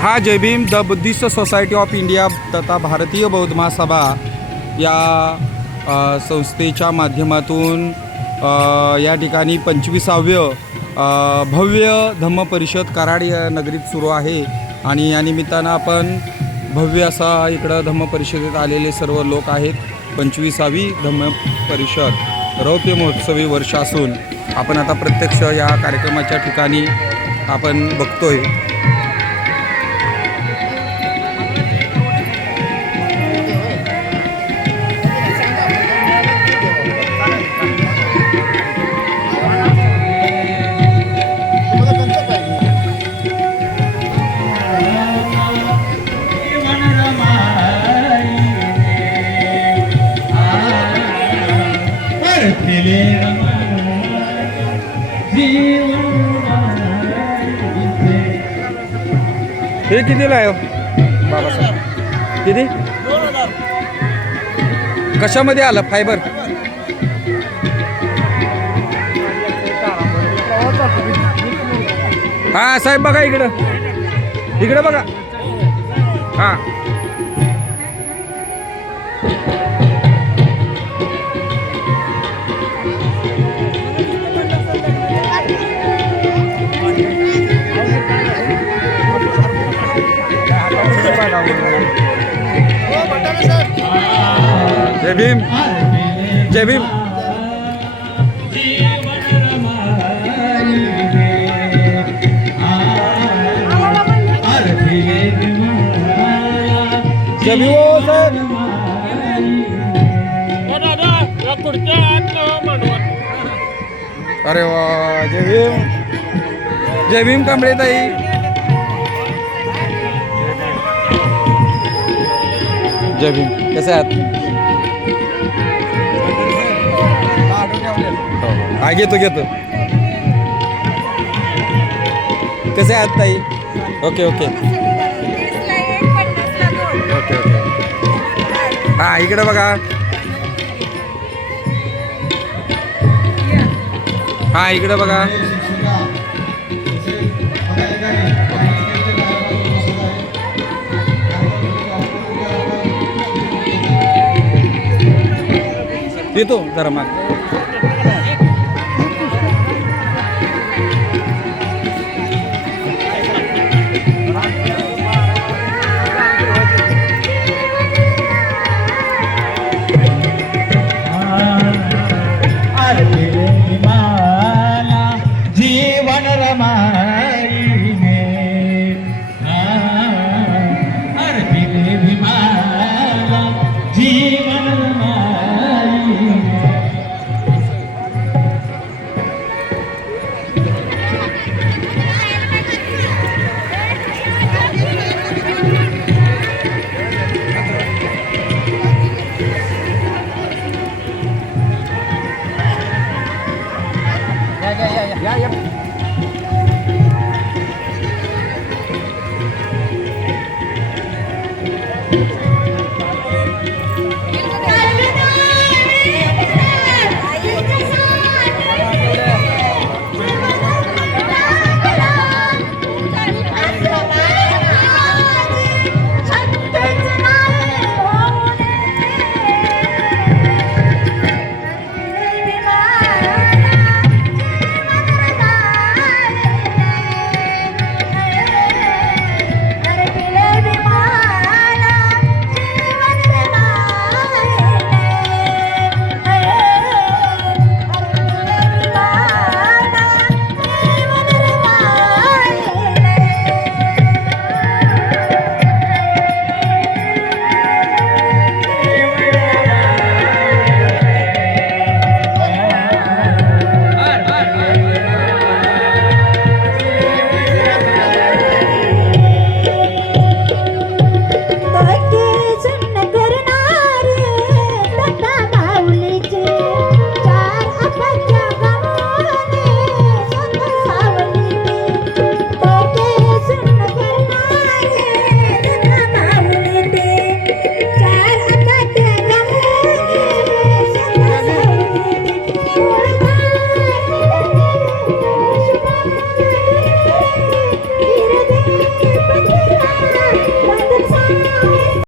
हा जय Bhim the Buddhist society of India तथा भारतीय बौद्ध महासभा या संस्थेच्या माध्यमातून या ठिकाणी पंचवीसाव्य भव्य धम्म परिषद कराड या नगरीत सुरू आहे. आणि या निमित्तानं आपण भव्य असा इकडं धम्म परिषदेत आलेले सर्व लोक आहेत. पंचवीसावी धम्म परिषद रौप्य महोत्सवी वर्ष असून आपण आता प्रत्यक्ष या कार्यक्रमाच्या ठिकाणी आपण बघतोय. हे कितीला आहे हो? बाबासाहेब. किती? कशामध्ये आलं? फायबर? हा साहेब बघा इकडं. इकडं बघा. हा. जय भीम जय भीम. जय भीम साहेब. अरे वा जय भीम. जय भीम ताई. जय भीम कसे आहात? हा घेतो घेतो. कसे आहात ताई? Okay okay. Okay okay. हा इकडे बघा. हा इकडे बघा. येतो जरा माग.